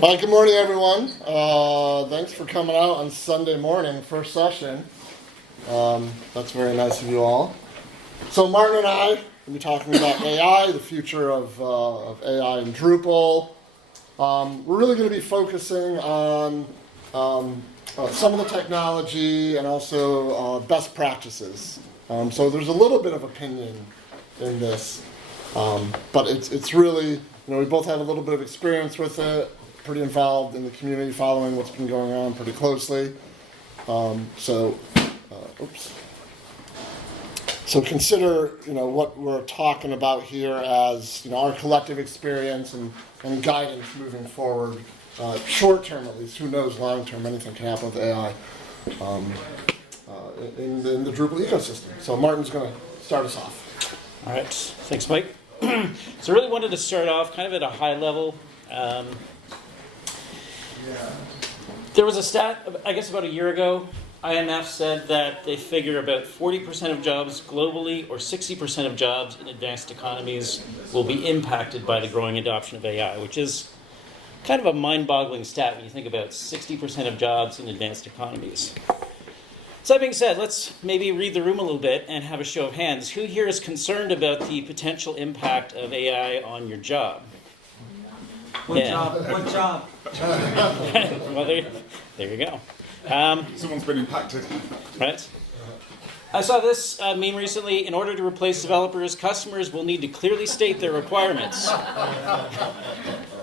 Hi, good morning, everyone. Thanks for coming out on Sunday morning, first session. That's very nice of you all. So Martin and I will be talking about AI, the future of AI in Drupal. We're really going to be focusing on some of the technology and also best practices. So there's a little bit of opinion in this, but it's really, we both have a little bit of experience with it, pretty involved in the community, following what's been going on pretty closely. So consider, what we're talking about here as, our collective experience and guidance moving forward. Short term, at least. Who knows? Long term, anything can happen with AI in the Drupal ecosystem. So Martin's going to start us off. All right. Thanks, Mike. So I really wanted to start off kind of at a high level. There was a stat, I guess about a year ago. IMF said that they figure about 40% of jobs globally or 60% of jobs in advanced economies will be impacted by the growing adoption of AI, which is kind of a mind-boggling stat when you think about 60% of jobs in advanced economies. So that being said, let's maybe read the room a little bit and have a show of hands. Who here is concerned about the potential impact of AI on your job? What job? Well, there you go. Someone's been impacted. Right. I saw this meme recently. In order to replace developers, customers will need to clearly state their requirements.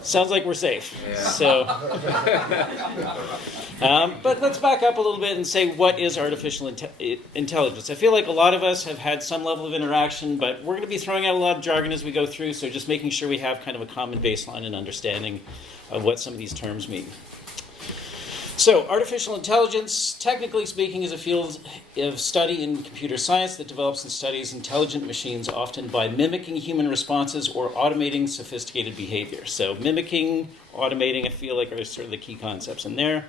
Sounds like we're safe. Yeah. So, but let's back up a little bit and say, what is artificial intelligence? I feel like a lot of us have had some level of interaction, but we're going to be throwing out a lot of jargon as we go through, so just making sure we have kind of a common baseline and understanding of what some of these terms mean. So, artificial intelligence, technically speaking, is a field of study in computer science that develops and studies intelligent machines, often by mimicking human responses or automating sophisticated behavior. So, mimicking, automating, I feel like are sort of the key concepts in there.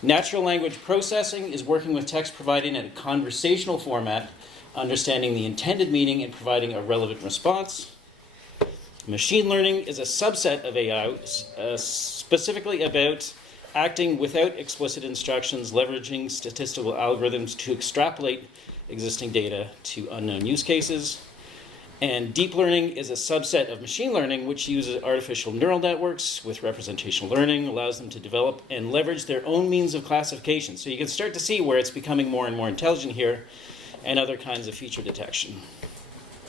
Natural language processing is working with text providing a conversational format, understanding the intended meaning and providing a relevant response. Machine learning is a subset of AI, specifically about acting without explicit instructions, leveraging statistical algorithms to extrapolate existing data to unknown use cases. And deep learning is a subset of machine learning, which uses artificial neural networks with representational learning, allows them to develop and leverage their own means of classification. So you can start to see where it's becoming more and more intelligent here, and other kinds of feature detection.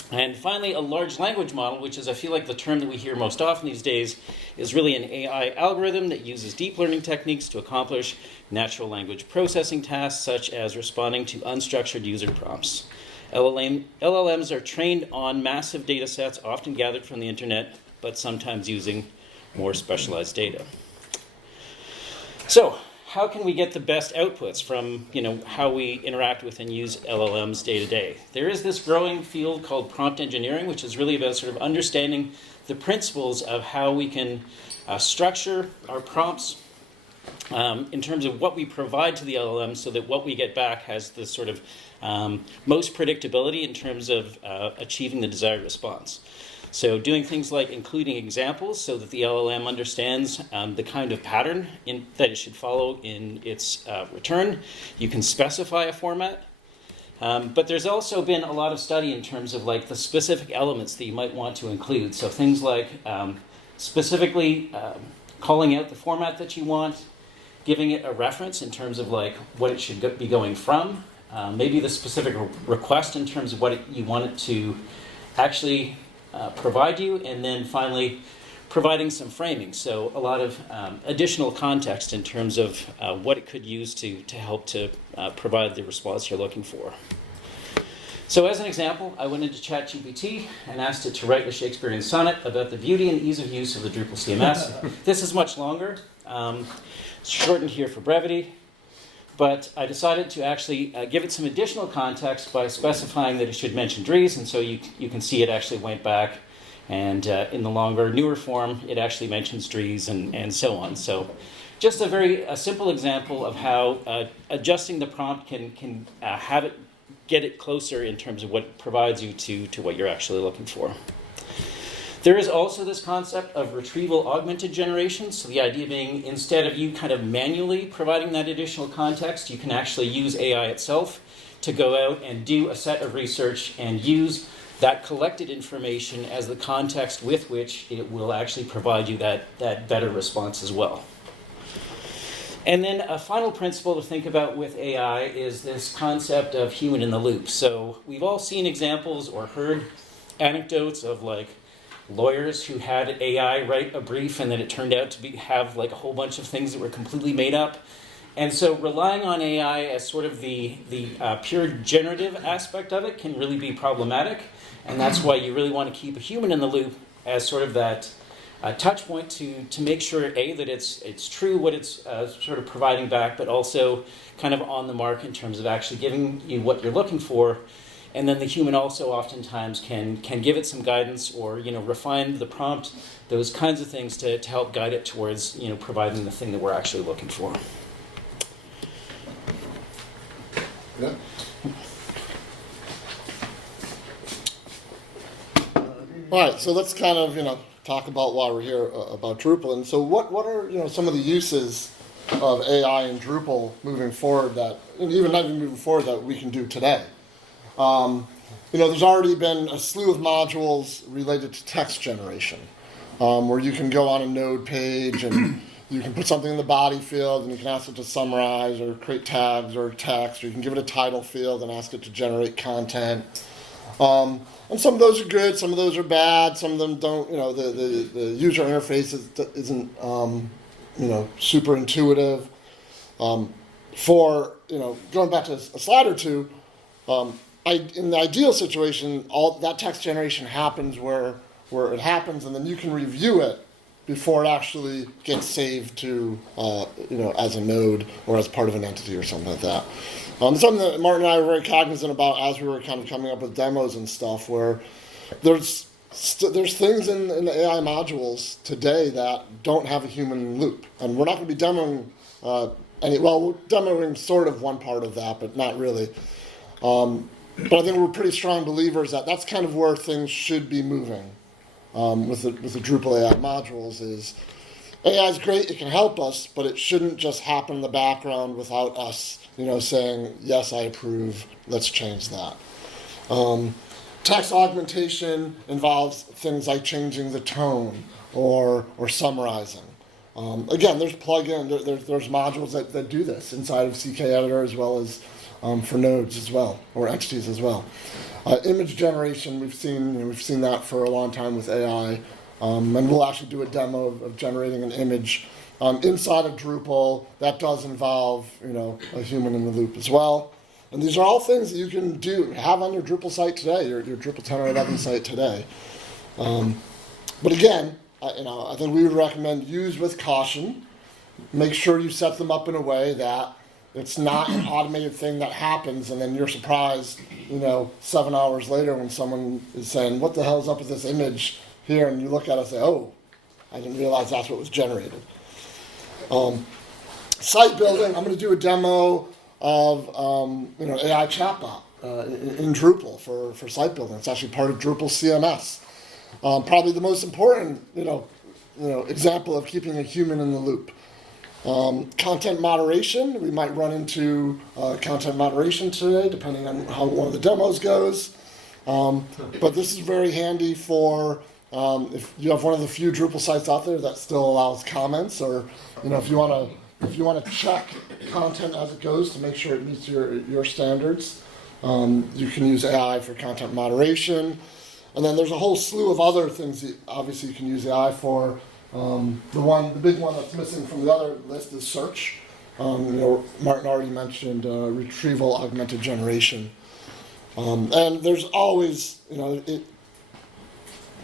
And finally, a large language model, which is, I feel like, the term that we hear most often these days, is really an AI algorithm that uses deep learning techniques to accomplish natural language processing tasks, such as responding to unstructured user prompts. LLMs are trained on massive data sets, often gathered from the internet, but sometimes using more specialized data. So, how can we get the best outputs from how we interact with and use LLMs day to day? There is this growing field called prompt engineering, which is really about sort of understanding the principles of how we can structure our prompts in terms of what we provide to the LLM, so that what we get back has the sort of most predictability in terms of achieving the desired response. So doing things like including examples so that the LLM understands the kind of pattern that it should follow in its return. You can specify a format. But there's also been a lot of study in terms of like the specific elements that you might want to include. So things like specifically calling out the format that you want, giving it a reference in terms of like what it should be going from, maybe the specific request in terms of what you want it to actually provide you, and then finally providing some framing. So a lot of additional context in terms of what it could use to help to provide the response you're looking for. So as an example, I went into ChatGPT and asked it to write a Shakespearean sonnet about the beauty and ease of use of the Drupal CMS. This is much longer. It's shortened here for brevity. But I decided to actually give it some additional context by specifying that it should mention Dries, and so you can see it actually went back, and in the longer, newer form, it actually mentions Dries and so on. So just a very simple example of how adjusting the prompt can have it get it closer in terms of what it provides you to what you're actually looking for. There is also this concept of retrieval augmented generation. So the idea being, instead of you kind of manually providing that additional context, you can actually use AI itself to go out and do a set of research and use that collected information as the context with which it will actually provide you that better response as well. And then a final principle to think about with AI is this concept of human in the loop. So we've all seen examples or heard anecdotes of like lawyers who had AI write a brief and then it turned out to have like a whole bunch of things that were completely made up. And so relying on AI as sort of the pure generative aspect of it can really be problematic. And that's why you really want to keep a human in the loop as sort of that touch point to make sure, A, that it's true what it's sort of providing back, but also kind of on the mark in terms of actually giving you what you're looking for. And then the human also oftentimes can give it some guidance or, refine the prompt, those kinds of things to help guide it towards, providing the thing that we're actually looking for. Yeah. All right, so let's kind of, talk about why we're here about Drupal. And so what are, some of the uses of AI in Drupal moving forward that, even not even moving forward, that we can do today? There's already been a slew of modules related to text generation, where you can go on a node page and you can put something in the body field and you can ask it to summarize or create tags or text, or you can give it a title field and ask it to generate content. And some of those are good, some of those are bad, some of them don't, the user interface isn't, super intuitive. Going back to a slide or two, in the ideal situation, all that text generation happens where it happens, and then you can review it before it actually gets saved to, as a node or as part of an entity or something like that. Something that Martin and I were very cognizant about as we were kind of coming up with demos and stuff, where there's things in the AI modules today that don't have a human loop, and we're not going to be demoing we're demoing sort of one part of that, but not really. But I think we're pretty strong believers that that's kind of where things should be moving with the Drupal AI modules. Is AI is great, it can help us, but it shouldn't just happen in the background without us, saying, yes, I approve, let's change that. Text augmentation involves things like changing the tone or summarizing. Again, there's there's modules that do this inside of CK Editor as well as for nodes as well, or entities as well. Image generation, we've seen that for a long time with AI, and we'll actually do a demo of generating an image inside of Drupal. That does involve a human in the loop as well. And these are all things that you can have on your Drupal site today, your Drupal 10 or 11 site today. But again, I think we would recommend use with caution. Make sure you set them up in a way that it's not an automated thing that happens and then you're surprised, 7 hours later when someone is saying, what the hell is up with this image here? And you look at it and say, oh, I didn't realize that's what was generated. Site building, I'm going to do a demo of AI chatbot in Drupal for site building. It's actually part of Drupal CMS. Probably the most important example of keeping a human in the loop. Content moderation, we might run into content moderation today, depending on how one of the demos goes. But this is very handy for if you have one of the few Drupal sites out there that still allows comments, or if you want to check content as it goes to make sure it meets your standards, you can use AI for content moderation. And then there's a whole slew of other things that obviously you can use AI for. The big one that's missing from the other list is search. Martin already mentioned retrieval augmented generation. And there's always, we're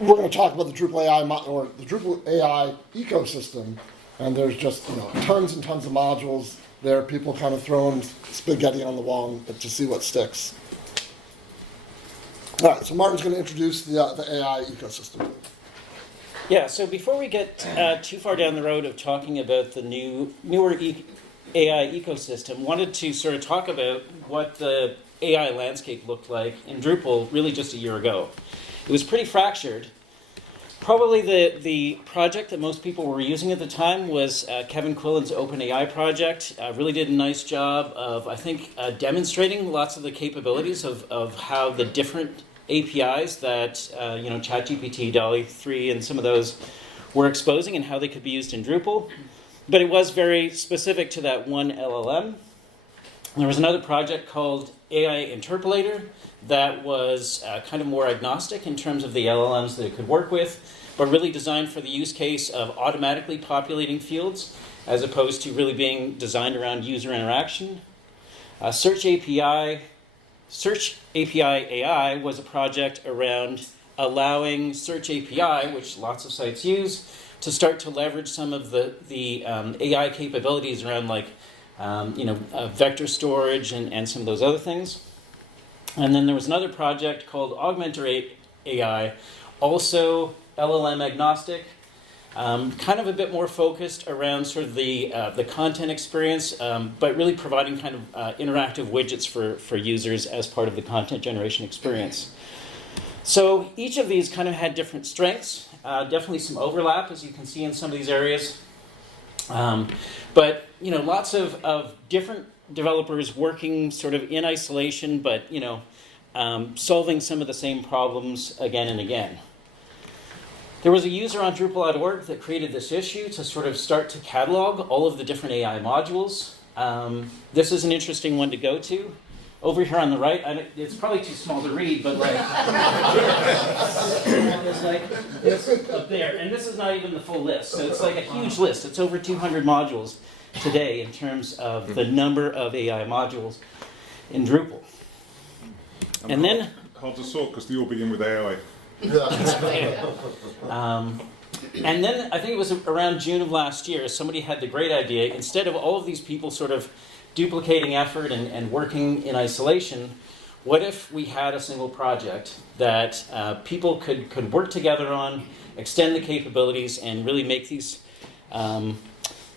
going to talk about the Drupal AI or the Drupal AI ecosystem, and there's just tons and tons of modules there. People kind of throwing spaghetti on the wall to see what sticks. All right, so Martin's going to introduce the AI ecosystem. Yeah, so before we get too far down the road of talking about the newer AI ecosystem, wanted to sort of talk about what the AI landscape looked like in Drupal really just a year ago. It was pretty fractured. Probably the project that most people were using at the time was Kevin Quillen's OpenAI project. Really did a nice job of, I think, demonstrating lots of the capabilities of how the different APIs that ChatGPT, DALL-E 3, and some of those were exposing and how they could be used in Drupal. But it was very specific to that one LLM. There was another project called AI Interpolator that was kind of more agnostic in terms of the LLMs that it could work with, but really designed for the use case of automatically populating fields as opposed to really being designed around user interaction. Search API AI was a project around allowing Search API, which lots of sites use, to start to leverage some of the AI capabilities around vector storage and some of those other things. And then there was another project called Augmenter AI, also LLM agnostic, kind of a bit more focused around sort of the content experience, but really providing kind of interactive widgets for users as part of the content generation experience. So each of these kind of had different strengths, definitely some overlap, as you can see in some of these areas. But lots of different developers working sort of in isolation, but solving some of the same problems again and again. There was a user on Drupal.org that created this issue to sort of start to catalog all of the different AI modules. This is an interesting one to go to. Over here on the right, it's probably too small to read, but there's like this up there, and this is not even the full list. So it's like a huge list. It's over 200 modules today in terms of the number of AI modules in Drupal. And then hard to sort because they all begin with AI. And then I think it was around June of last year, somebody had the great idea, instead of all of these people sort of duplicating effort and working in isolation, what if we had a single project that people could work together on, extend the capabilities, and really make these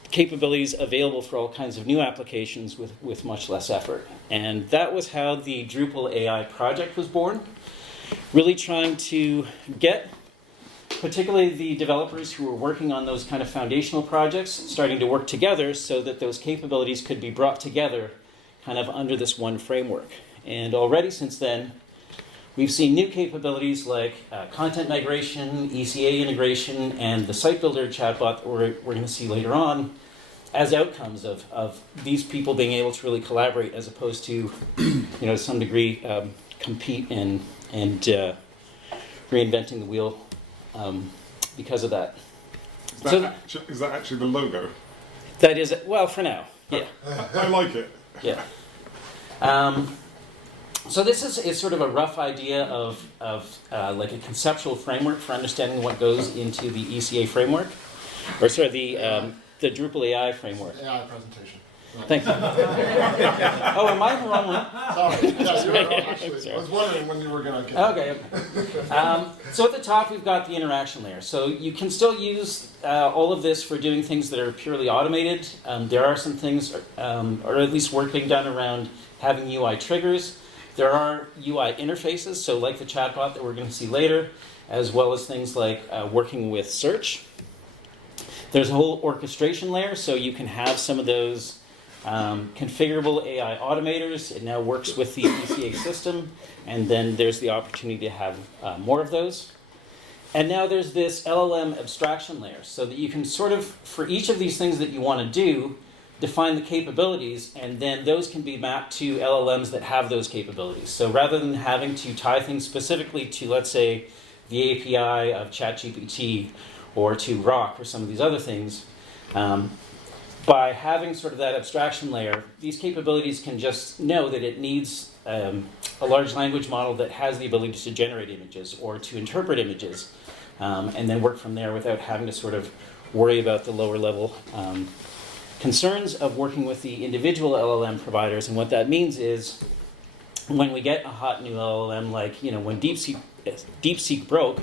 capabilities available for all kinds of new applications with much less effort. And that was how the Drupal AI project was born, really trying to get particularly the developers who were working on those kind of foundational projects starting to work together so that those capabilities could be brought together kind of under this one framework. And already since then, we've seen new capabilities like content migration, ECA integration, and the site builder chatbot that we're going to see later on as outcomes of these people being able to really collaborate as opposed to, to some degree, compete and reinventing the wheel because of that. Is that actually the logo? That is, well, for now, yeah. I like it. Yeah. So this is sort of a rough idea of like a conceptual framework for understanding what goes into the ECA framework, or sorry, the Drupal AI framework. AI presentation. Thank you. Oh, am I the wrong one? Sorry. Yeah, you were, actually. I was wondering when you were going to get Okay. So at the top, we've got the interaction layer. So you can still use all of this for doing things that are purely automated. There are some things, or at least work being done around having UI triggers. There are UI interfaces, so like the chatbot that we're going to see later, as well as things like working with search. There's a whole orchestration layer, so you can have some of those configurable AI automators. It now works with the ECA system, and then there's the opportunity to have more of those. And now there's this LLM abstraction layer, so that you can sort of, for each of these things that you want to do, define the capabilities, and then those can be mapped to LLMs that have those capabilities. So rather than having to tie things specifically to, let's say, the API of ChatGPT or to Rock or some of these other things, by having sort of that abstraction layer, these capabilities can just know that it needs a large language model that has the ability to generate images or to interpret images, and then work from there without having to sort of worry about the lower level concerns of working with the individual LLM providers. And what that means is when we get a hot new LLM, like when DeepSeek broke,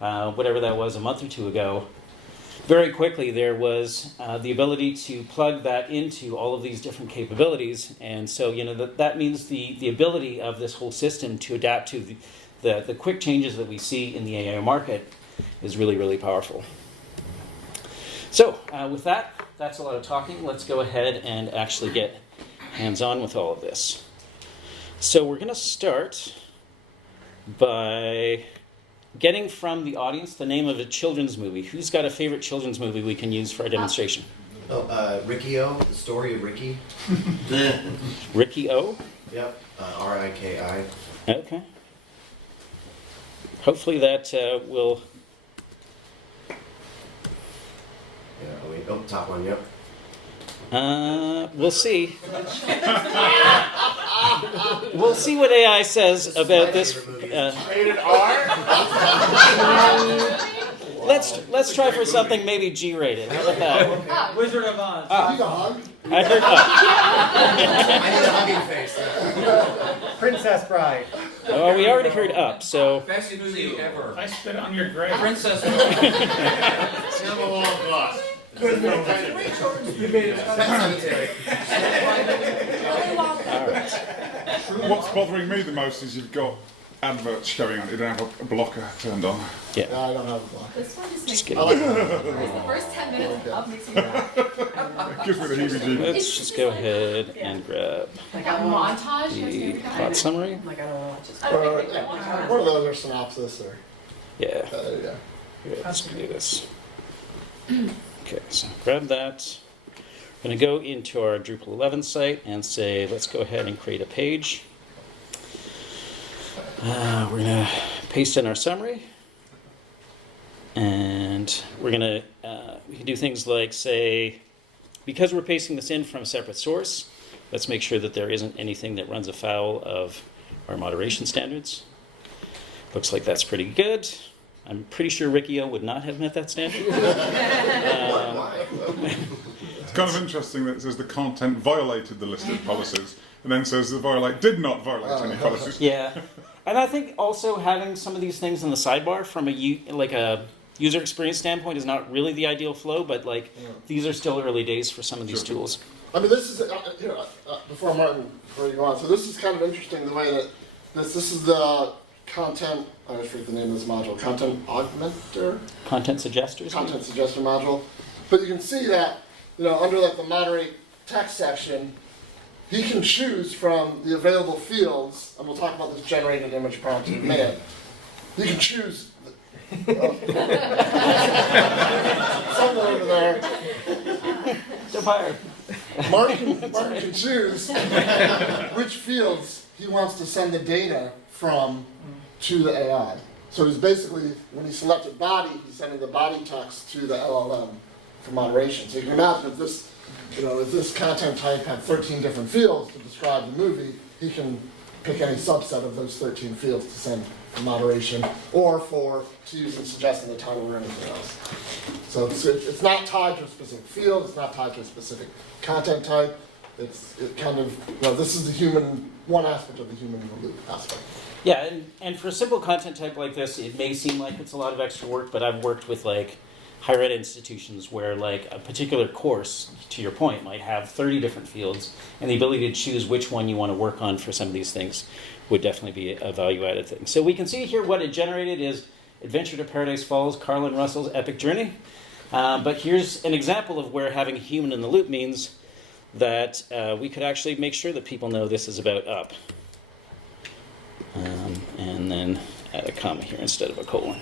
whatever that was a month or two ago, very quickly there was the ability to plug that into all of these different capabilities. And so that means the ability of this whole system to adapt to the quick changes that we see in the AI market is really, really powerful. So with that, that's a lot of talking. Let's go ahead and actually get hands-on with all of this. So we're going to start by getting from the audience the name of a children's movie. Who's got a favorite children's movie we can use for our demonstration? Ricky-O, the story of Ricky. Ricky-O? Yep. R-I-K-I. Okay. Hopefully that will... Yeah, wait. Oh, top one, yep. We'll see. We'll see what AI says about this. Rated R? Let's try for something maybe G-rated. How about that? Wizard of Oz. You got hug? I heard I need a hugging face. Princess Bride. Oh, we already heard up, so Best movie ever. I spit on your grave. Princess. You made it. Cemetery. all right. What's bothering me the most is you've got adverts showing on. You don't have a blocker turned on. Yeah, Yeah, I don't have a block. This one just just makes I kidding. like that. the first 10 minutes of makes me laugh. It gives me the heebie-jeebies. Let's just go ahead and grab Like a montage. the plot summary. Like I don't know what just. Or one of those are synopsis or Yeah, there you go. here, let's do this. Okay, so grab that. I'm going to go into our Drupal 11 site and say, let's go ahead and create a page. We're going to paste in our summary. And we're going to, we can do things like say, because we're pasting this in from a separate source, let's make sure that there isn't anything that runs afoul of our moderation standards. Looks like that's pretty good. I'm pretty sure Ricky-O would not have met that standard. It's kind of interesting that it says the content violated the listed policies, and then says the violate did not violate any policies. Yeah, and I think also having some of these things in the sidebar from a user experience standpoint is not really the ideal flow, but these are still early days for some of these tools. I mean, this is here, before you go on. So this is kind of interesting the way that this is the content. I forget the name of this module. Content augmenter. Content suggesters. Content suggester module. But you can see that under the moderate text section, he can choose from the available fields, and we'll talk about this generated image prompt in a minute. You can choose. Somewhere over there. So fired. Martin can choose which fields he wants to send the data from to the AI. So he's basically, when he selected body, he's sending the body text to the LLM for moderation. So you can imagine if this content type had 13 different fields to describe the movie, he can pick any subset of those 13 fields to send for moderation or to use in suggesting the title or anything else. So it's not tied to a specific field, it's not tied to a specific content type. This is one aspect of the human in the loop aspect. Yeah, and for a simple content type like this, it may seem like it's a lot of extra work, but I've worked with higher ed institutions where a particular course, to your point, might have 30 different fields, and the ability to choose which one you want to work on for some of these things would definitely be a value-added thing. So we can see here what it generated is Adventure to Paradise Falls, Carlin Russell's Epic Journey. But here's an example of where having a human in the loop means that we could actually make sure that people know this is about up. And then add a comma here instead of a colon.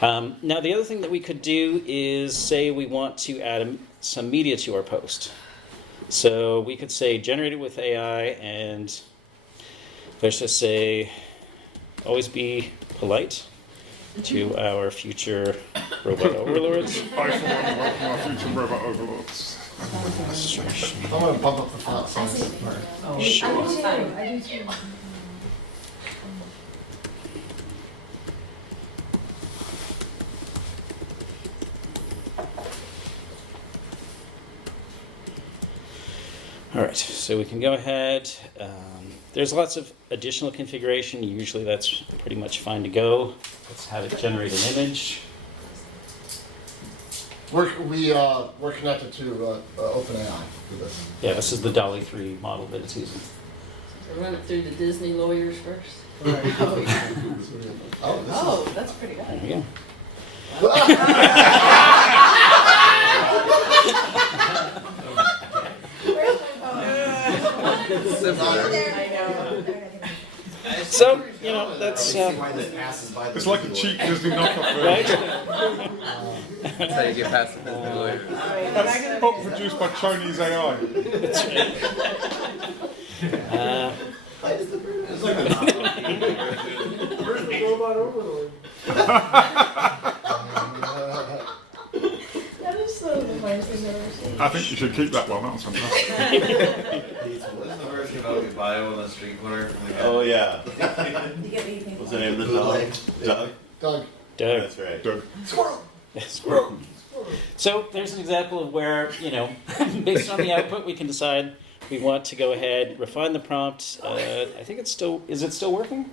Now the other thing that we could do is say we want to add some media to our post. So we could say generated with AI, and let's just say always be polite to our future robot overlords. I, for one, welcome our future robot overlords. I'm going to bump up the font size. Sure. I do too. All right, so we can go ahead. There's lots of additional configuration. Usually that's pretty much fine to go. Let's have it generate an image. We're connected to OpenAI for this. Yeah, this is the DALL-E 3 model that it's using. So run it through the Disney lawyers first. Oh, this Oh, that's pretty There good. we go. So, you know, that's See why this passes by the It's like a keyboard. cheap Disney knockoff right. version. That's how you get past the business lawyer. That's book produced by Chinese AI. It's like a Where's the robot overlord? That is so the funniest thing I've ever seen. I think you should keep that one. That was fantastic. What's the version about your bio on the street corner? Oh yeah. You get anything? What's the name of the dog? Doug? Doug. Doug. That's right. Doug. Squirrel. So there's an example of where, you know, based on the output, we can decide we want to go ahead, refine the prompt. I think it's still, is it still working?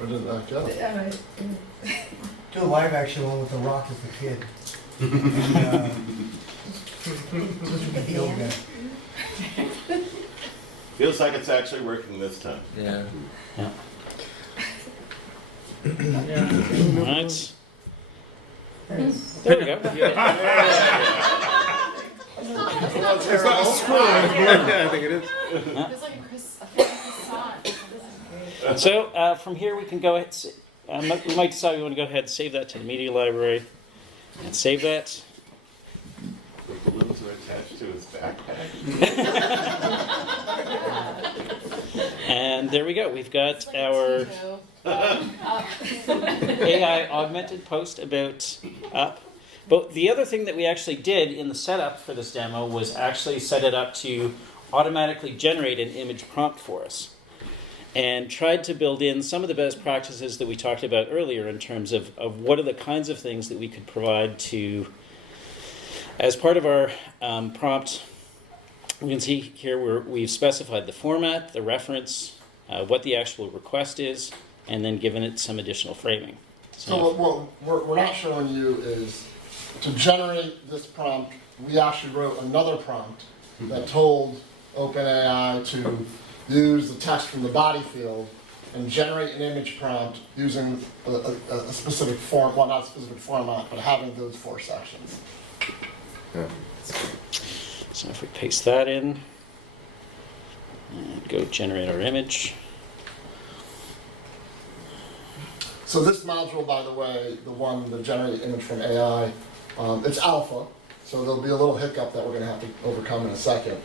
Or did that go? Do a live action one with The Rock as the kid. Feel good. Feels like it's actually working this time. Yeah. Right. There we go. Is that a squirrel in blue? I think it is. It's like a croissant. So from here we can go ahead, we might decide we want to go ahead and save that to the media library and save that. The balloons are attached to his backpack. And there we go. We've got our AI augmented post about up. But the other thing that we actually did in the setup for this demo was actually set it up to automatically generate an image prompt for us. And tried to build in some of the best practices that we talked about earlier in terms of what are the kinds of things that we could provide to, as part of our prompt. We can see here we've specified the format, the reference, what the actual request is, and then given it some additional framing. So what we're not showing you is to generate this prompt, we actually wrote another prompt that told OpenAI to use the text from the body field and generate an image prompt using a specific form, well, not a specific format, but having those 4 sections. So if we paste that in, and go generate our image. So this module, by the way, the one, the generate image from AI, it's alpha, so there'll be a little hiccup that we're going to have to overcome in a second.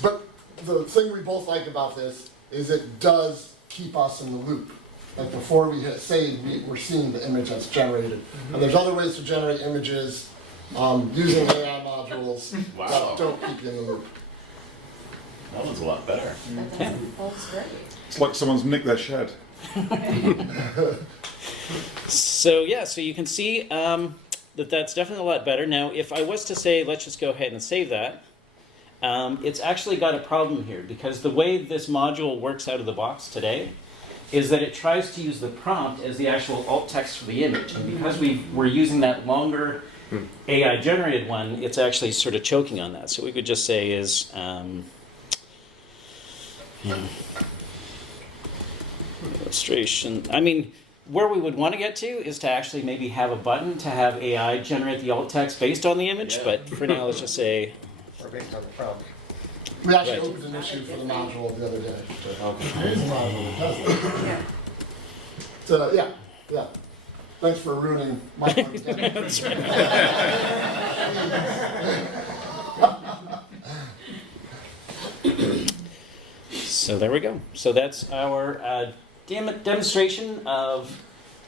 But the thing we both like about this is it does keep us in the loop. Like before we hit save, we're seeing the image that's generated. And there's other ways to generate images using AI modules Wow. that don't keep you in the loop. That one's a lot better. That looks great. It's like someone's nicked their shed. So yeah, so you can see that that's definitely a lot better. Now, if I was to say, let's just go ahead and save that, it's actually got a problem here because the way this module works out of the box today is that it tries to use the prompt as the actual alt text for the image. And because we're using that longer AI-generated one, it's actually sort of choking on that. So what we could just say is, illustration. I mean, where we would want to get to is to actually maybe have a button to have AI generate the alt text based on the image, but for now, let's just say... Or based on the prompt. We actually Right. opened an issue for the module the other day. Here's the module that does it. So yeah. Thanks for ruining my part. So there we go. So that's our demonstration of,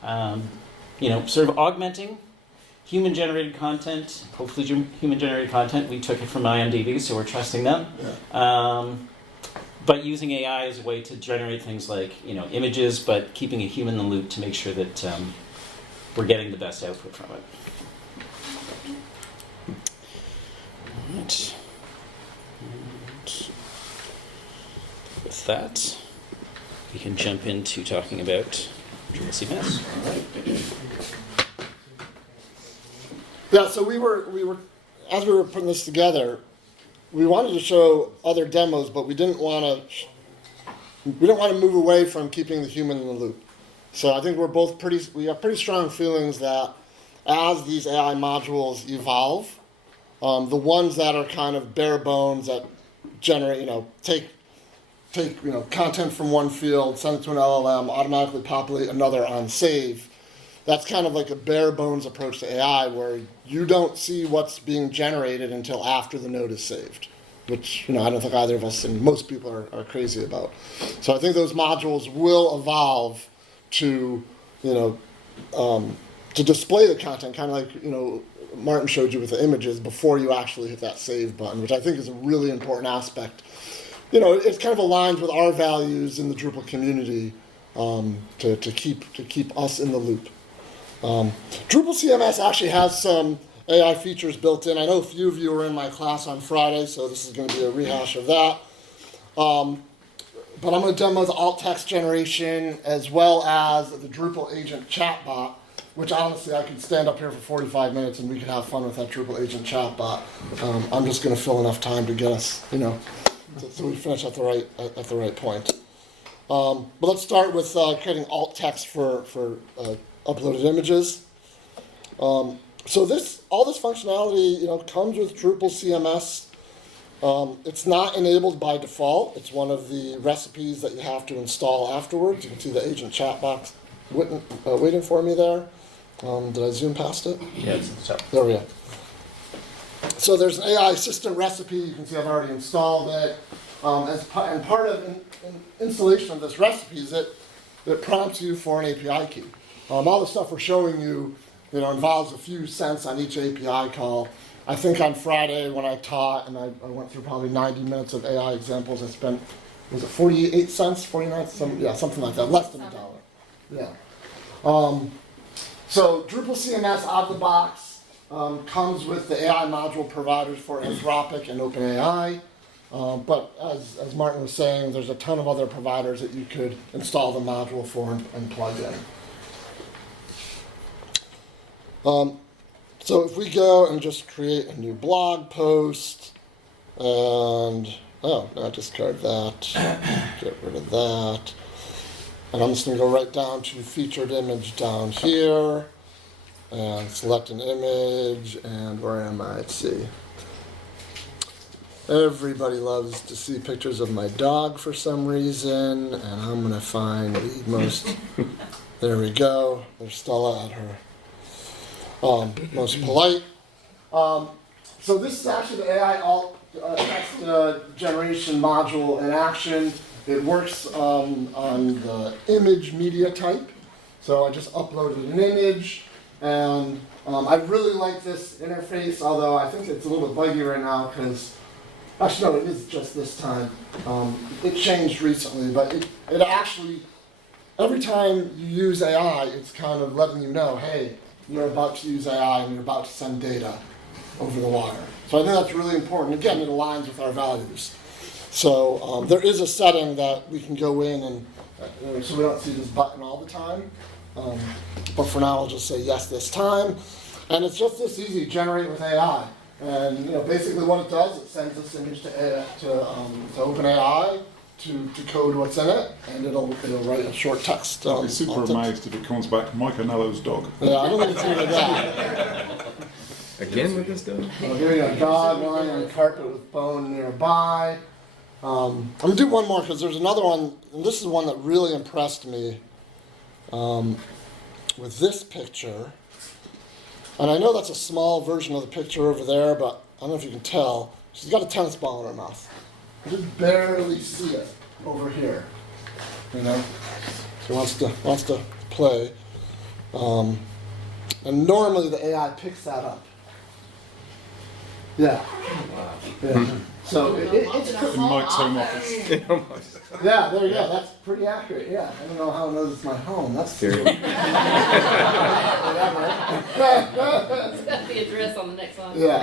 sort of augmenting human-generated content, hopefully human-generated content. We took it from IMDb, so we're trusting them. Yeah. But using AI as a way to generate things like, images, but keeping a human in the loop to make sure that we're getting the best output from it. All right. And with that, we can jump into talking about Drupal CMS. Yeah, so we were as we were putting this together, we wanted to show other demos, but we didn't want to move away from keeping the human in the loop. So I think we have pretty strong feelings that as these AI modules evolve, the ones that are kind of bare bones that generate, take content from one field, send it to an LLM, automatically populate another on save. That's kind of like a bare bones approach to AI where you don't see what's being generated until after the node is saved, which I don't think either of us and most people are crazy about. So I think those modules will evolve to display the content, kind of like Martin showed you with the images before you actually hit that save button, which I think is a really important aspect. It kind of aligns with our values in the Drupal community to keep us in the loop. Drupal CMS actually has some AI features built in. I know a few of you were in my class on Friday, so this is going to be a rehash of that. But I'm going to demo the alt text generation as well as the Drupal agent chatbot, which honestly I could stand up here for 45 minutes and we could have fun with that Drupal agent chatbot. I'm just going to fill enough time to get us, so we finish at the right point. But let's start with creating alt text for uploaded images. So all this functionality, comes with Drupal CMS. It's not enabled by default. It's one of the recipes that you have to install afterwards. You can see the agent chat box waiting for me there. Did I zoom past it? Yeah, it's up. There we go. So there's an AI assistant recipe. You can see I've already installed it. And part of installation of this recipe is that it prompts you for an API key. All the stuff we're showing you, involves a few cents on each API call. I think on Friday when I taught, and I went through probably 90 minutes of AI examples, I spent, was it 48 cents, 49 cents? Something like that, less than $1. Yeah. So Drupal CMS out of the box comes with the AI module providers for Anthropic and OpenAI. But as Martin was saying, there's a ton of other providers that you could install the module for and plug in. So if we go and just create a new blog post, and discard that, get rid of that, and I'm just going to go right down to featured image down here, and select an image, and where am I? Let's see. Everybody loves to see pictures of my dog for some reason, and I'm going to find the most, there we go, there's Stella at her most polite. So this is actually the AI alt text generation module in action. It works on the image media type. So I just uploaded an image, and I really like this interface, although I think it's a little bit buggy right now because, actually no, it is just this time. It changed recently, but it actually, every time you use AI, it's kind of letting you know, hey, you're about to use AI and you're about to send data over the wire. So I think that's really important. Again, it aligns with our values. So there is a setting that we can go in and, so we don't see this button all the time. But for now, I'll just say yes this time. And it's just this easy, generate with AI. And basically what it does, it sends this image to OpenAI to code what's in it, and it'll write a short text. I'll be super amazed if it comes back Mike Anello's dog. Yeah, I don't think it's really that. Again with this dog? Well, here we go, dog lying on the carpet with bone nearby. I'm going to do one more because there's another one, and this is one that really impressed me with this picture. And I know that's a small version of the picture over there, but I don't know if you can tell. She's got a tennis ball in her mouth. You just barely see it over here. She wants to play. And normally the AI picks that up. Yeah. So it's In Mike's home office. yeah, there you go. That's pretty accurate. Yeah, I don't know how it knows it's my home. That's Serious. whatever. It's got the address on the next one. Yeah,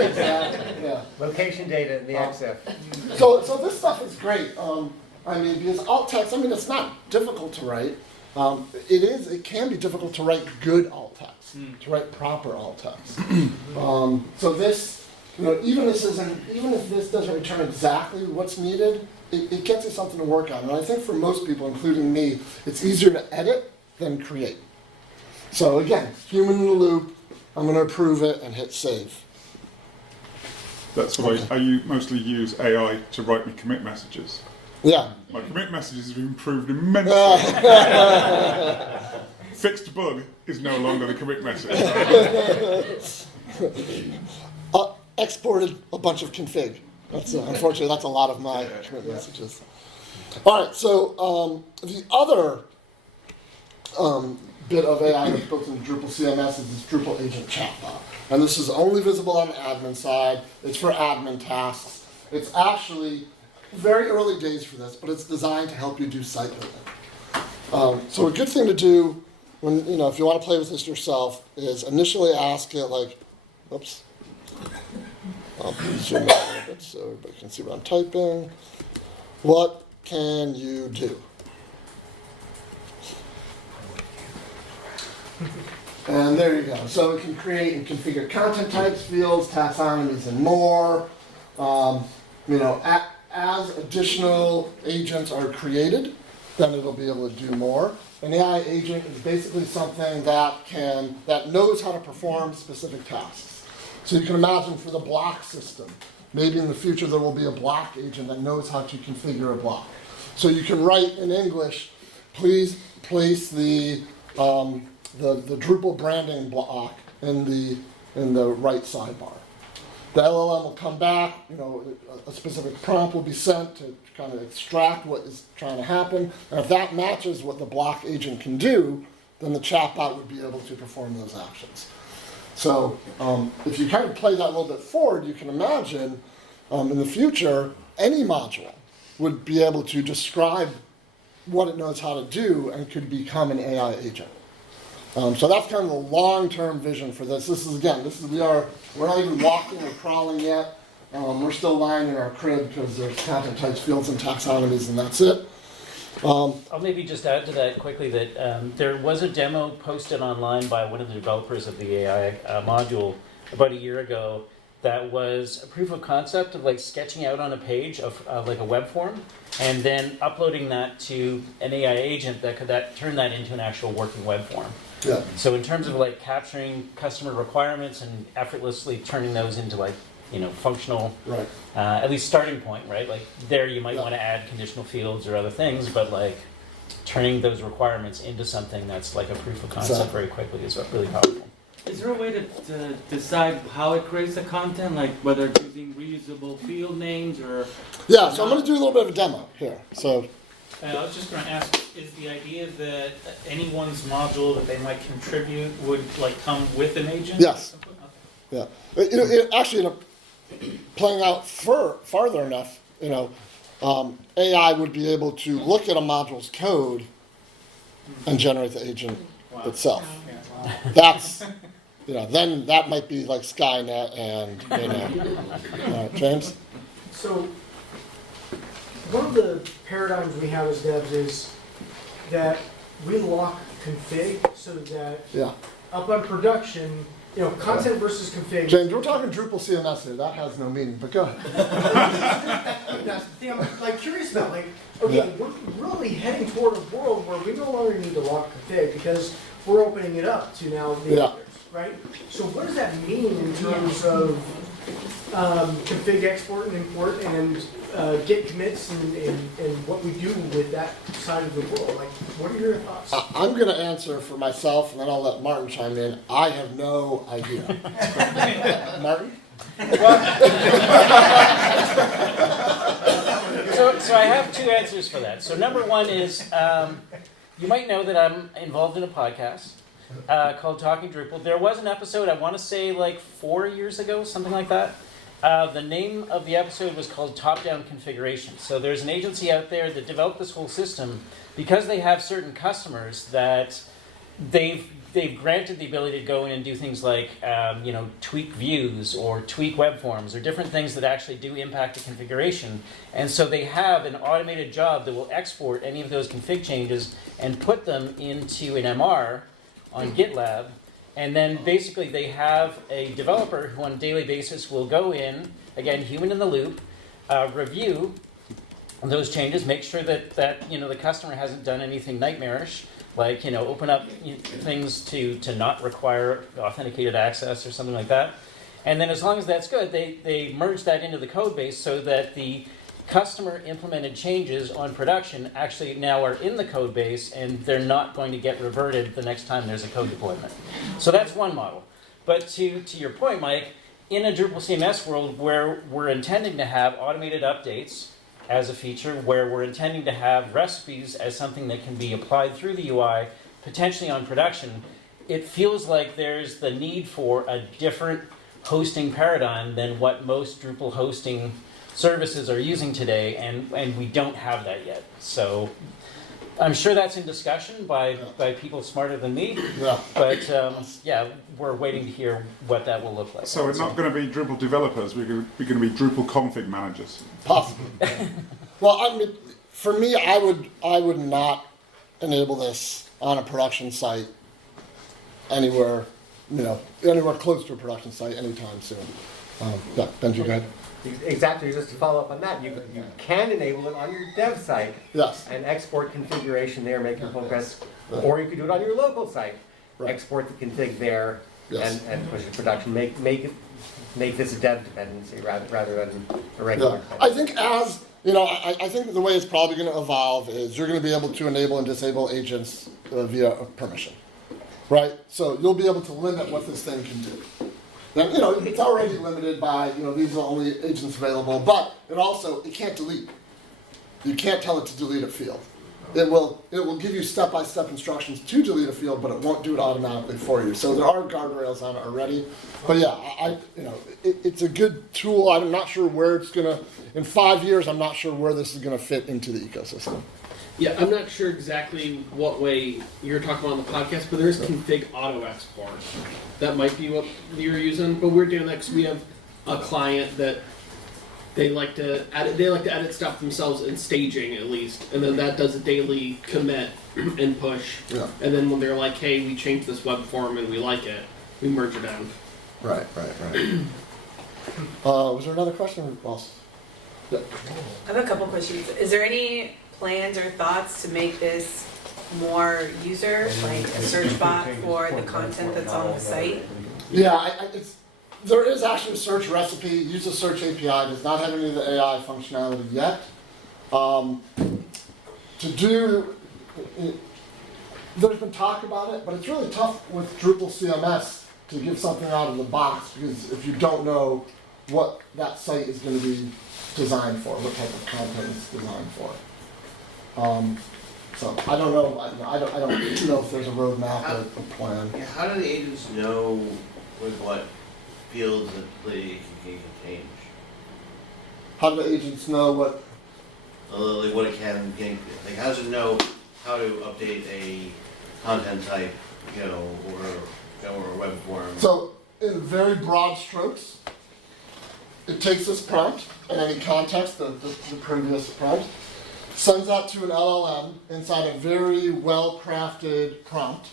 exactly. Yeah. Location data in the XF. So this stuff is great. Because alt text. It's not difficult to write. It can be difficult to write good alt text, to write proper alt text. So this. Even if this doesn't return exactly what's needed, it gets you something to work on. And I think for most people, including me, it's easier to edit then create. So again, human in the loop, I'm going to approve it and hit save. That's what I mostly use AI to write me commit messages. Yeah. My commit messages have improved immensely. Fixed bug is no longer the commit message. Exported a bunch of config. That's unfortunately, that's a lot of my commit messages. All right, so the other bit of AI that's built into Drupal CMS is this Drupal agent chatbot. And this is only visible on the admin side. It's for admin tasks. It's actually very early days for this, but it's designed to help you do site building. So a good thing to do when, if you want to play with this yourself is initially ask it like, oops. I'll zoom out a little bit so everybody can see what I'm typing. What can you do? And there you go. So it can create and configure content types, fields, taxonomies, and more. As additional agents are created, then it'll be able to do more. An AI agent is basically something that knows how to perform specific tasks. So you can imagine for the block system, maybe in the future there will be a block agent that knows how to configure a block. So you can write in English, please place the Drupal branding block in the right sidebar. The LLM will come back, a specific prompt will be sent to kind of extract what is trying to happen. And if that matches what the block agent can do, then the chatbot would be able to perform those actions. So if you kind of play that a little bit forward, you can imagine in the future, any module would be able to describe what it knows how to do and could become an AI agent. So that's kind of the long-term vision for this. We're not even walking or crawling yet. We're still lying in our crib because there's content types, fields, and taxonomies, and that's it. I'll maybe just add to that quickly that there was a demo posted online by one of the developers of the AI module about a year ago that was a proof of concept of like sketching out on a page of like a web form and then uploading that to an AI agent that could turn that into an actual working web form. Yeah. So in terms of like capturing customer requirements and effortlessly turning those into like, functional, Right. at least starting point, right? Like there you might want to add conditional fields or other things, but like turning those requirements into something that's like a proof of concept very quickly is really powerful. Is there a way to decide how it creates the content, like whether it's using reusable field names or? Yeah, so I'm going to do a little bit of a demo here. So. I was just going to ask, is the idea that anyone's module that they might contribute would like come with an agent? Yes. Yeah. Actually, playing out farther enough, AI would be able to look at a module's code and generate the agent itself. Yeah. That's, then that might be like Skynet and, James? So, one of the paradigms we have as devs is that we lock config so that up on production, content versus config. James, we're talking Drupal CMS here. That has no meaning, but go ahead. That's the thing I'm curious about. We're really heading toward a world where we no longer need to lock config because we're opening it up to now the others, right? So what does that mean in terms of config export and import and get commits and what we do with that side of the world? Like, what are your thoughts? I'm going to answer for myself, and then I'll let Martin chime in. I have no idea. Martin? So I have two answers for that. So number one is, you might know that I'm involved in a podcast called Talking Drupal. There was an episode, I want to say like 4 years ago, something like that. The name of the episode was called Top-Down Configuration. So there's an agency out there that developed this whole system because they have certain customers that they've granted the ability to go in and do things like tweak views or tweak web forms or different things that actually do impact the configuration. And so they have an automated job that will export any of those config changes and put them into an MR on GitLab. And then basically they have a developer who on a daily basis will go in, again, human in the loop, review those changes, make sure that the customer hasn't done anything nightmarish, like open up things to not require authenticated access or something like that. And then as long as that's good, they merge that into the code base so that the customer implemented changes on production actually now are in the code base and they're not going to get reverted the next time there's a code deployment. So that's one model. But to your point, Mike, in a Drupal CMS world where we're intending to have automated updates as a feature, where we're intending to have recipes as something that can be applied through the UI, potentially on production, it feels like there's the need for a different hosting paradigm than what most Drupal hosting services are using today, and we don't have that yet. So I'm sure that's in discussion by people smarter than me, but we're waiting to hear what that will look like. So we're not going to be Drupal developers, we're going to be Drupal config managers. Possibly. Well, I mean, for me, I would not enable this on a production site anywhere close to a production site anytime soon. Benji, go ahead. Exactly, just to follow up on that, you can enable it on your dev site. Yes. And export configuration there, make your pull requests, or you could do it on your local site. Right. Export the config there Yes. and push it to production. Make this a dev dependency rather than a regular. Yeah. I think I think the way it's probably going to evolve is you're going to be able to enable and disable agents via permission, right? So you'll be able to limit what this thing can do. Now, it's already limited by, these are the only agents available, but it can't delete. You can't tell it to delete a field. It will give you step-by-step instructions to delete a field, but it won't do it automatically for you. So there are guardrails on it already. But yeah, it's a good tool. I'm not sure where it's gonna, in 5 years, I'm not sure where this is gonna fit into the ecosystem. Yeah, I'm not sure exactly what way you're talking about on the podcast, but there is config auto export. That might be what you're using, but we're doing that because we have a client that they like to edit stuff themselves in staging at least, and then that does a daily commit and push. Yeah. And then when they're like, "Hey, we changed this web form and we like it," we merge it in. Right. Was there another question, Ross? Yeah. I have a couple questions. Is there any plans or thoughts to make this more user, like a search bot for the content that's on the site? Yeah, there is actually a search recipe. Use a search API. Does not have any of the AI functionality yet. There's been talk about it, but it's really tough with Drupal CMS to give something out of the box because if you don't know what that site is going to be designed for, what type of content it's designed for. So I don't know. I don't know if there's a roadmap or a plan. Yeah, how do the agents know what fields that they can change? How do the agents know what? Like what it can, like how does it know how to update a content type, or a web form? So in very broad strokes, it takes this prompt and any context, the previous prompt, sends that to an LLM inside a very well-crafted prompt.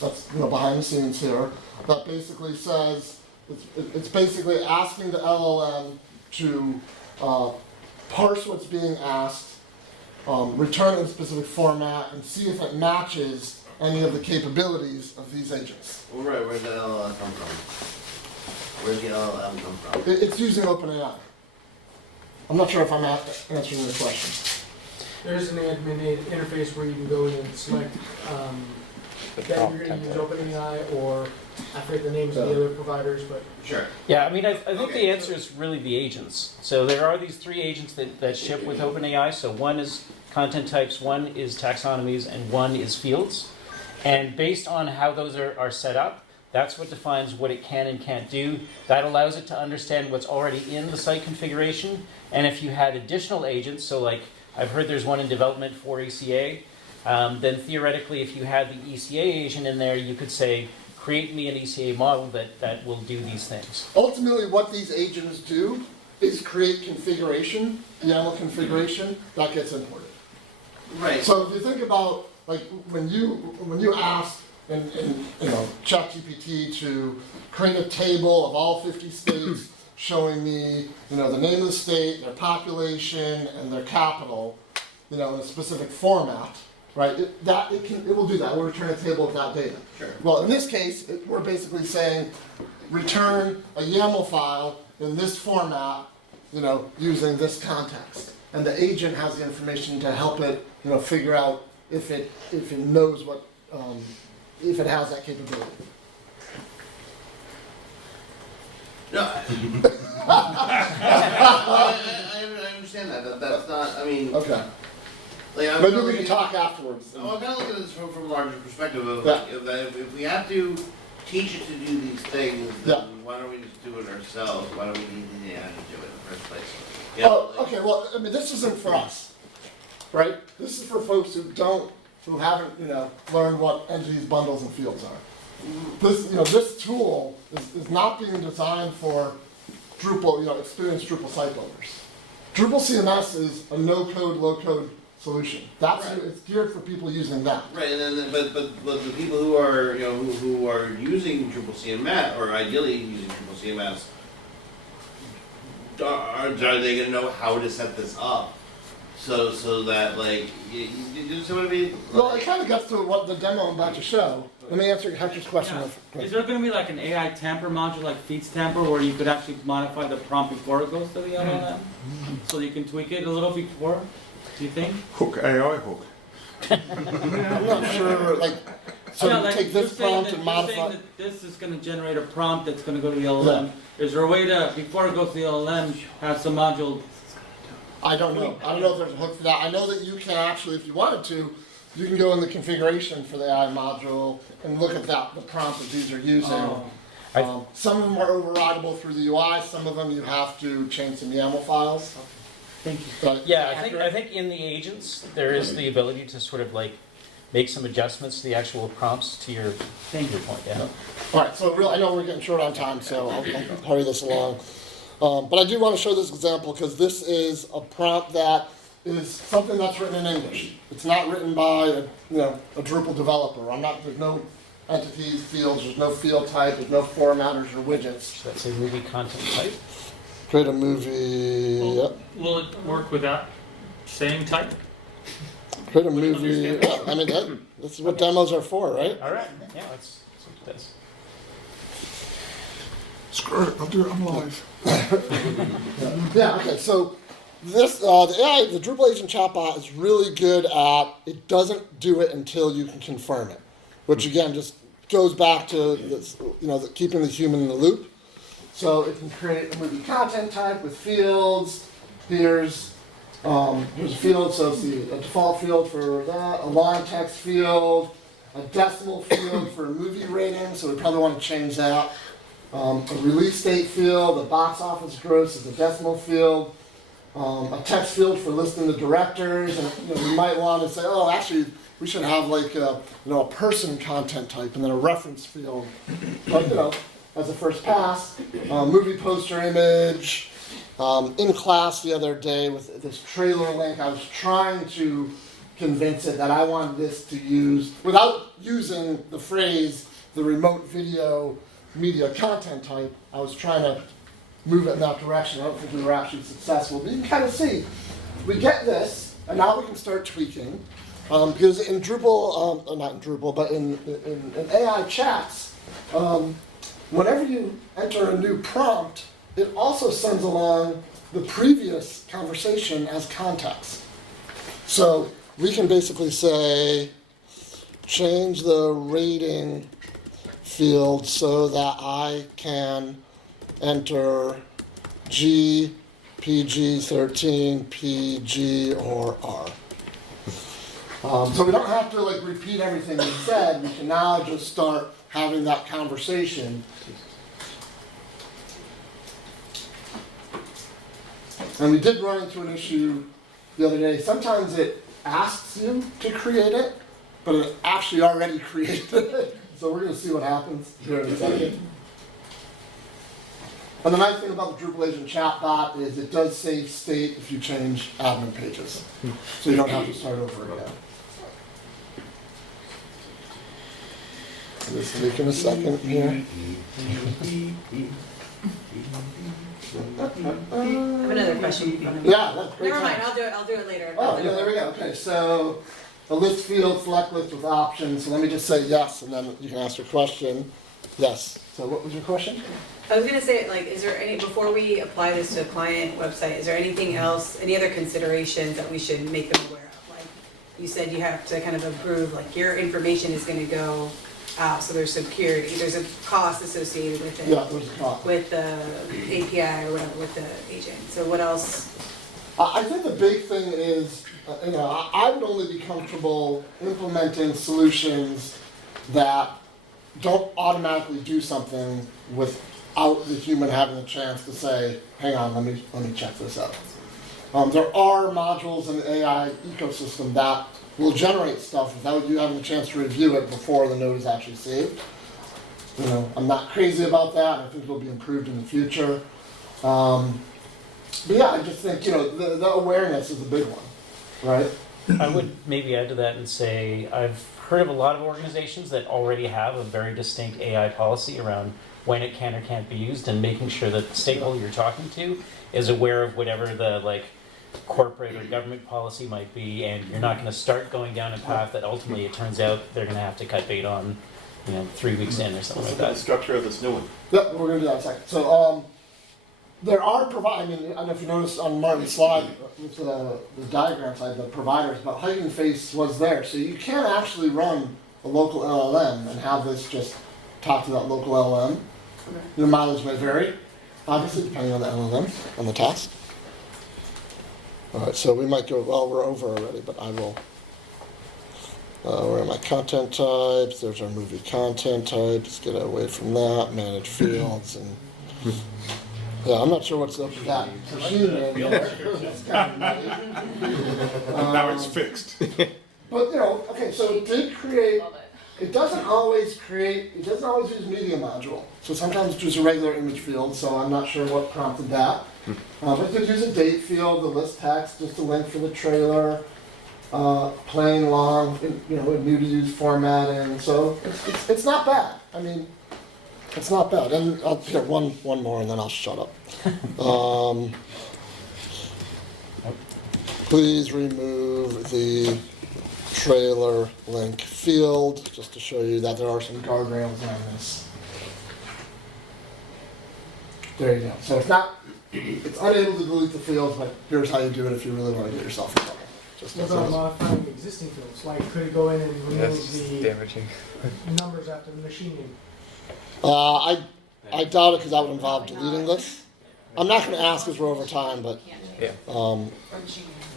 That's behind the scenes here. That basically says it's basically asking the LLM to parse what's being asked, return it in a specific format, and see if it matches any of the capabilities of these agents. Well, right, where's the LLM come from? Where's the LLM come from? It's using OpenAI. I'm not sure if I'm answering your question. There's an admin interface where you can go in and select that you're going to use OpenAI or I forget the names of the other providers, but sure. Yeah, I mean, I think the answer is really the agents. So there are these 3 agents that ship with OpenAI. So one is content types, one is taxonomies, and one is fields. And based on how those are set up, that's what defines what it can and can't do. That allows it to understand what's already in the site configuration. And if you had additional agents, so like I've heard there's one in development for ECA, then theoretically if you had the ECA agent in there, you could say, create me an ECA model that will do these things. Ultimately what these agents do is create configuration, YAML configuration, that gets imported. Right. So if you think about like when you ask in ChatGPT to create a table of all 50 states showing me the name of the state, their population, and their capital, in a specific format, right? It will do that. We'll return a table of that data. Sure. Well, in this case, we're basically saying return a YAML file in this format, using this context, and the agent has the information to help it, figure out if it knows what, if it has that capability. No, I understand that. That's not. I mean, Okay. Like, Maybe we can talk afterwards. I'm kind of looking at this from a larger perspective of Yeah. if we have to teach it to do these things, then Yeah. why don't we just do it ourselves? Why don't we need the AI to do it in the first place? Oh, okay. Well, I mean, this isn't for us, right? This is for folks who haven't, learned what entities, bundles, and fields are. This tool is not being designed for Drupal, experienced Drupal site builders. Drupal CMS is a no-code, low-code solution. It's geared for people using that. Right, and then but the people who are who are using Drupal CMS or ideally using Drupal CMS, are they going to know how to set this up? So that like you see what I mean? Well, it kind of gets to what the demo I'm about to show. Let me answer Hector's question. Yeah. Is there going to be like an AI tamper module like Feeds Tamper where you could actually modify the prompt before it goes to the LLM? So you can tweak it a little before? Do you think? Hook AI hook. I'm not sure, so yeah, you like take this prompt and you're modify. saying that this is going to generate a prompt that's going to go to the LLM. Is there a way to, before it goes to the LLM, have some module? I don't know. I don't know if there's a hook for that. I know that you can actually, if you wanted to, you can go in the configuration for the AI module and look at the prompt that these are using. Some of them are overrideable through the UI. Some of them you have to change some YAML files. Thank you. But Yeah, I think in the agents there is the ability to sort of make some adjustments to the actual prompts to your point. Yeah. All right. So really, I know we're getting short on time, so I'll hurry this along. But I do want to show this example because this is a prompt that is something that's written in English. It's not written by a Drupal developer. There's no entities, fields, there's no field type, there's no formatters or widgets. So that's a movie content type. Create a movie. Yep. Will it work without saying type? Create a movie. Yeah, I mean, this is what demos are for, right? All right. Yeah, let's see what it does. Screw it, I'll do it, I'm live. Yeah, okay, so this, the AI, the Drupal agent chatbot is really good at, it doesn't do it until you can confirm it, which again just goes back to this, keeping the human in the loop. So it can create a movie content type with fields. Here's a field, so it's a default field for that, a line text field, a decimal field for a movie rating, so we probably want to change that. A release date field, a box office gross is a decimal field, a text field for listing the directors, and we might want to say, oh, actually, we should have a person content type, and then a reference field, as a first pass. Movie poster image. In class the other day with this trailer link, I was trying to convince it that I wanted this to use, without using the phrase, the remote video media content type, I was trying to move it in that direction. I don't think we were actually successful, but you can kind of see. We get this, and now we can start tweaking. Because in Drupal, not in Drupal, but in AI chats, whenever you enter a new prompt, it also sends along the previous conversation as context. So we can basically say, change the rating field so that I can enter G, PG, 13, PG, or R. So we don't have to repeat everything we said. We can now just start having that conversation. And we did run into an issue the other day. Sometimes it asks you to create it, but it actually already created it. So we're going to see what happens here in a second. And the nice thing about the Drupal agent chatbot is it does save state if you change admin pages. So you don't have to start over again. Just taking a second here. I have another question. Yeah, that's great. Never mind, I'll do it later. Oh, yeah, there we go. Okay, so a list field, select list with options. So let me just say yes, and then you can ask your question. Yes. So what was your question? I was gonna say, like, is there any, before we apply this to a client website, is there anything else, any other considerations that we should make them aware of? Like, you said you have to kind of approve, like, your information is gonna go out, so there's security, there's a cost associated with it. Yeah, there's a cost. With the API or whatever, with the agent. So what else? I think the big thing is, I would only be comfortable implementing solutions that don't automatically do something without the human having a chance to say, hang on, let me check this out. There are modules in the AI ecosystem that will generate stuff without you having a chance to review it before the node is actually saved. I'm not crazy about that. I think it'll be improved in the future. But yeah, I just think, the awareness is a big one, right? I would maybe add to that and say I've heard of a lot of organizations that already have a very distinct AI policy around when it can or can't be used, and making sure that the stakeholder you're talking to is aware of whatever the corporate or government policy might be, and you're not going to start going down a path that ultimately it turns out they're going to have to cut bait on, 3 weeks in or something like that. The structure of this new one. Yep, we're going to do that in a second. So there are I don't know if you noticed on Martin's slide with the diagram side, the providers, but Hugging Face was there. So you can actually run a local LLM and have this just talk to that local LLM. Your mileage may vary, obviously, depending on the LLM, on the task. All right, so we might go, well, we're over already, but I will. Where are my content types? There's our movie content types. Get away from that. Manage fields. And yeah, I'm not sure what's up with that. Now it's fixed. But, okay, so it did create. It doesn't always use media module. So sometimes it's just a regular image field, so I'm not sure what prompted that. But it did use a date field, the list text, just a link for the trailer, plain long, new to use formatting. So it's not bad. I mean, it's not bad. And I'll get one more and then I'll shut up. Please remove the trailer link field, just to show you that there are some guardrails on this. There you go. So it's unable to delete the fields, but here's how you do it if you really want to get yourself in trouble. What about modifying the existing fields? Like, could it go in and remove the damaging numbers after the machine name? I doubt it, because that would involve deleting this. I'm not going to ask because we're over time, but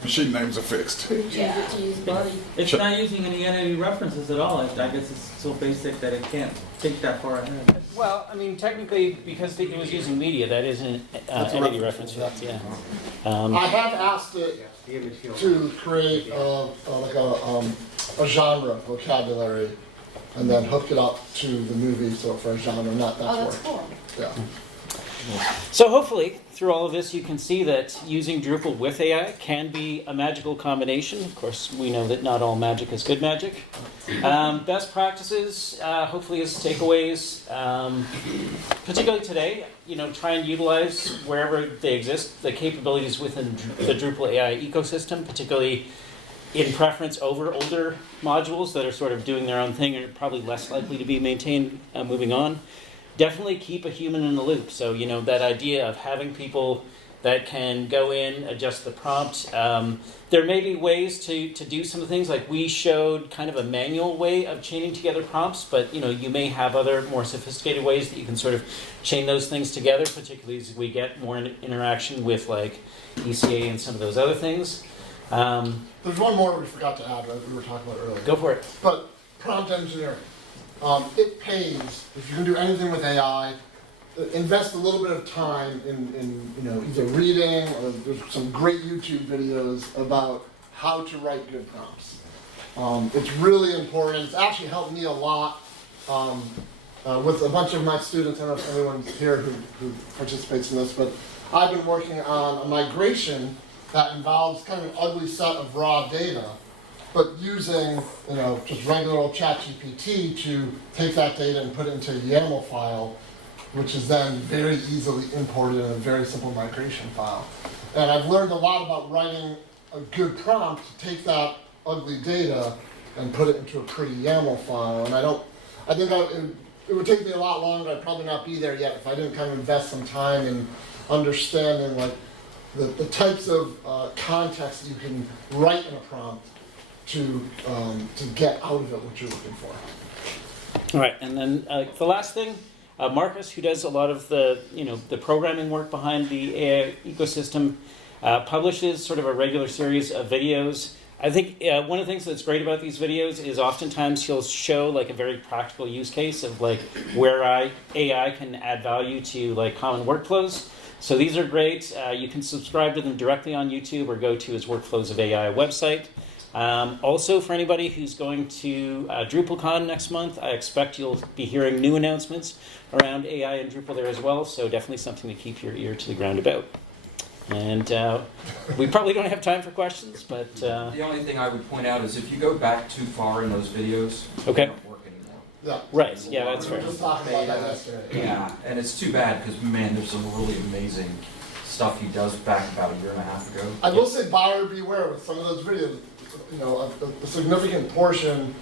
Machine names are fixed. It's not using any entity references at all. I guess it's so basic that it can't think that far ahead. Well, I mean, technically, because it was using media, that is an entity reference. Yeah. I have asked it to create a genre vocabulary, and then hook it up to the movie for a genre. That's cool. Yeah. So hopefully, through all of this, you can see that using Drupal with AI can be a magical combination. Of course, we know that not all magic is good magic. Best practices, hopefully, as takeaways, particularly today, try and utilize wherever they exist, the capabilities within the Drupal AI ecosystem, particularly in preference over older modules that are sort of doing their own thing and are probably less likely to be maintained moving on. Definitely keep a human in the loop. So, that idea of having people that can go in, adjust the prompt. There may be ways to do some things, like we showed kind of a manual way of chaining together prompts, but you may have other more sophisticated ways that you can sort of chain those things together, particularly as we get more interaction with like ECA and some of those other things. There's one more we forgot to add, right? We were talking about earlier. Go for it. But prompt engineering. It pays, if you can do anything with AI, invest a little bit of time in either reading, or there's some great YouTube videos about how to write good prompts. It's really important. It's actually helped me a lot with a bunch of my students. I don't know if anyone's here who participates in this, but I've been working on a migration that involves kind of an ugly set of raw data, but using just regular old ChatGPT to take that data and put it into a YAML file, which is then very easily imported in a very simple migration file. And I've learned a lot about writing a good prompt to take that ugly data and put it into a pretty YAML file. And I think it would take me a lot longer. I'd probably not be there yet if I didn't kind of invest some time in understanding like the types of context that you can write in a prompt to get out of it what you're looking for. All right, and then the last thing, Marcus, who does a lot of the the programming work behind the AI ecosystem, publishes sort of a regular series of videos. I think one of the things that's great about these videos is oftentimes he'll show like a very practical use case of like where AI can add value to like common workflows. So these are great. You can subscribe to them directly on YouTube or go to his Workflows of AI website. Also, for anybody who's going to DrupalCon next month, I expect you'll be hearing new announcements around AI and Drupal there as well, so definitely something to keep your ear to the ground about. And we probably don't have time for questions, but... The only thing I would point out is if you go back too far in those videos, okay. they don't work anymore. Yeah. Right, yeah, that's fair. We were just talking about that yesterday. Yeah, and it's too bad because, man, there's some really amazing stuff he does back about a year and a half ago. I will say buyer beware with some of those videos. A significant portion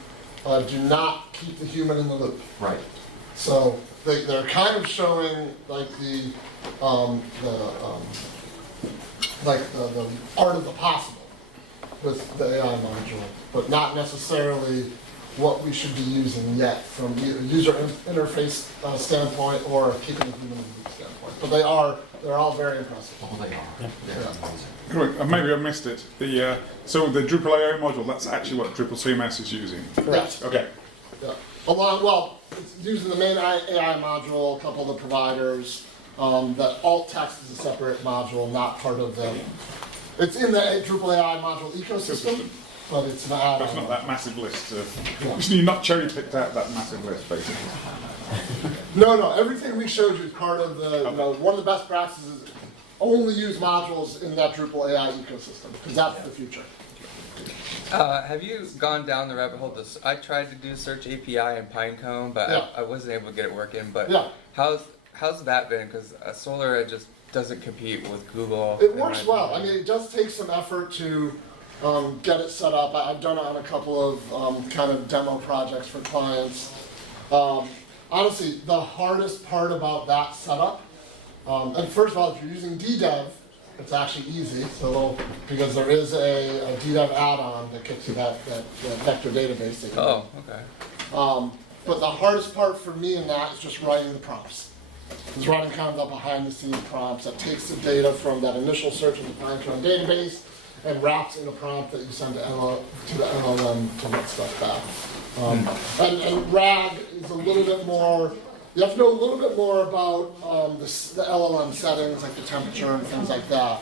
do not keep the human in the loop. Right. So they're kind of showing like the art of the possible with the AI module, but not necessarily what we should be using yet from either user interface standpoint or keeping the human in the loop standpoint. But they're all very impressive. Oh, they are. Yeah. They're amazing. Maybe I missed it. So the Drupal AI module, that's actually what Drupal CMS is using. Correct. Okay. Yeah. It's using the main AI module, a couple of the providers. That alt text is a separate module, not part of the. It's in the Drupal AI module ecosystem, but it's not. That's not that massive list. You're not cherry picked out that massive list, basically. No. Everything we showed you is part of the. One of the best practices is only use modules in that Drupal AI ecosystem because that's the future. Have you gone down the rabbit hole? I tried to do Search API in Pinecone, but I wasn't able to get it working. But how's that been? Because Solar just doesn't compete with Google. It works well. I mean, it does take some effort to get it set up. I've done it on a couple of kind of demo projects for clients. Honestly, the hardest part about that setup, and first of all, if you're using DDEV, it's actually easy, because there is a DDEV add-on that gets you that vector database. Oh, okay. But the hardest part for me in that is just writing the prompts. It's writing kind of the behind-the-scenes prompts that takes the data from that initial search in the Pinecone database and wraps in a prompt that you send to the LLM to get stuff back. And RAG is a little bit more. You have to know a little bit more about the LLM settings, like the temperature and things like that,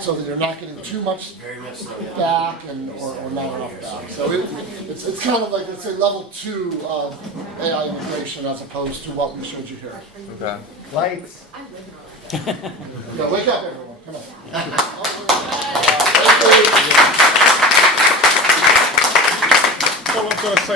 so that you're not getting too much back or not enough back. So it's kind of like, let's say, level 2 of AI integration as opposed to what we showed you here. Okay. Lights. Yeah, wake up, everyone. Come on. All I'm going to say